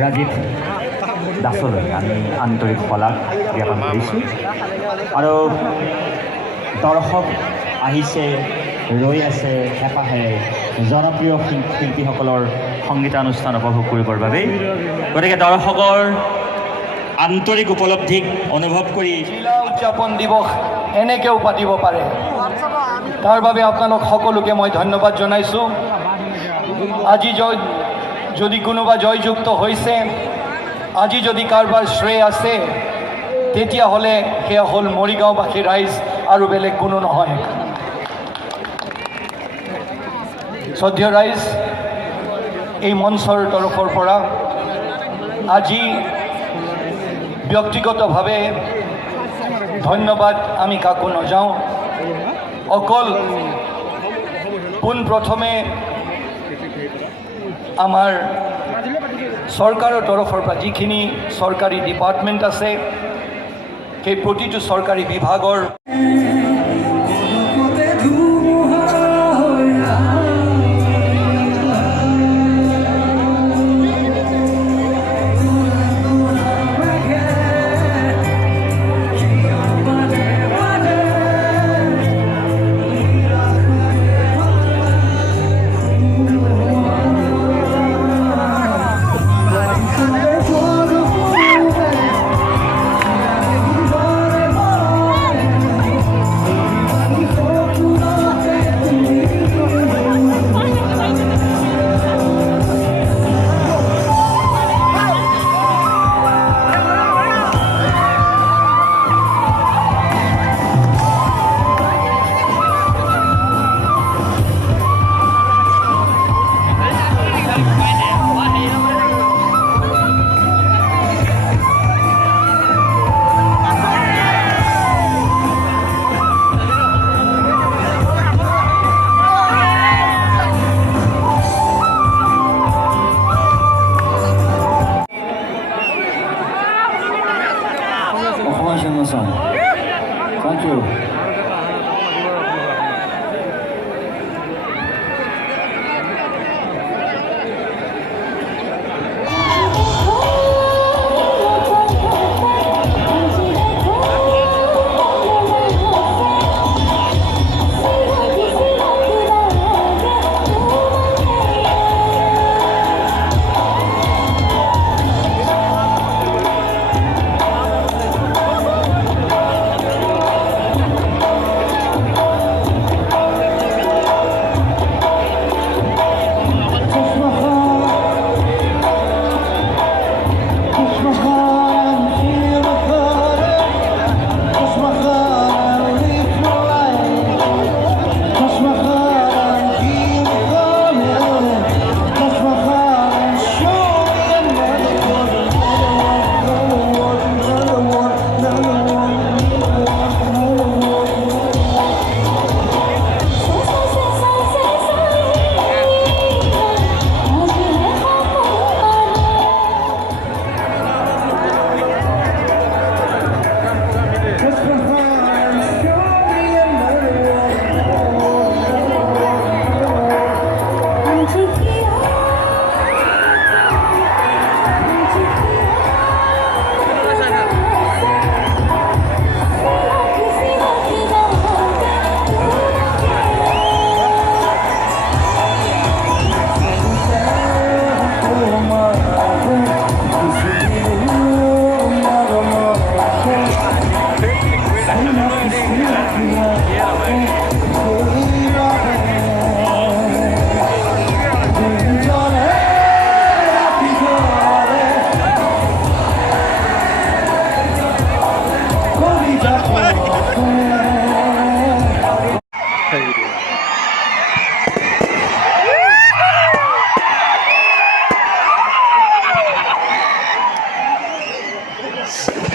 ৰাজীৱ দাসলৈ আমি আন্তৰিক শলাগ জ্ঞাপন কৰিছোঁ আৰু দৰ্শক আহিছে ৰৈ আছে হেঁপাহে জনপ্ৰিয় শিল্পীসকলৰ সংগীতানুষ্ঠান উপভোগ কৰিবৰ বাবে গতিকে দৰ্শকৰ আন্তৰিক উপলব্ধিক অনুভৱ কৰি জিলা উদযাপন দিৱস এনেকৈও পাতিব পাৰে তাৰ বাবে আপোনালোক সকলোকে মই ধন্যবাদ জনাইছোঁ আজি যদি কোনোবা জয়যুক্ত হৈছে আজি যদি কাৰোবাৰ শ্ৰেয় আছে তেতিয়াহ'লে সেয়া হ'ল মৰিগাঁওবাসী ৰাইজ আৰু বেলেগ কোনো নহয় শ্ৰদ্ধেয় ৰাইজ এই মঞ্চৰ তৰফৰ পৰা আজি ব্যক্তিগতভাৱে ধন্যবাদ আমি কাকো নযাওঁ অকল পোনপ্ৰথমে আমাৰ চৰকাৰৰ তৰফৰ পৰা যিখিনি চৰকাৰী ডিপাৰ্টমেণ্ট আছে সেই প্ৰতিটো চৰকাৰী বিভাগৰ Yes.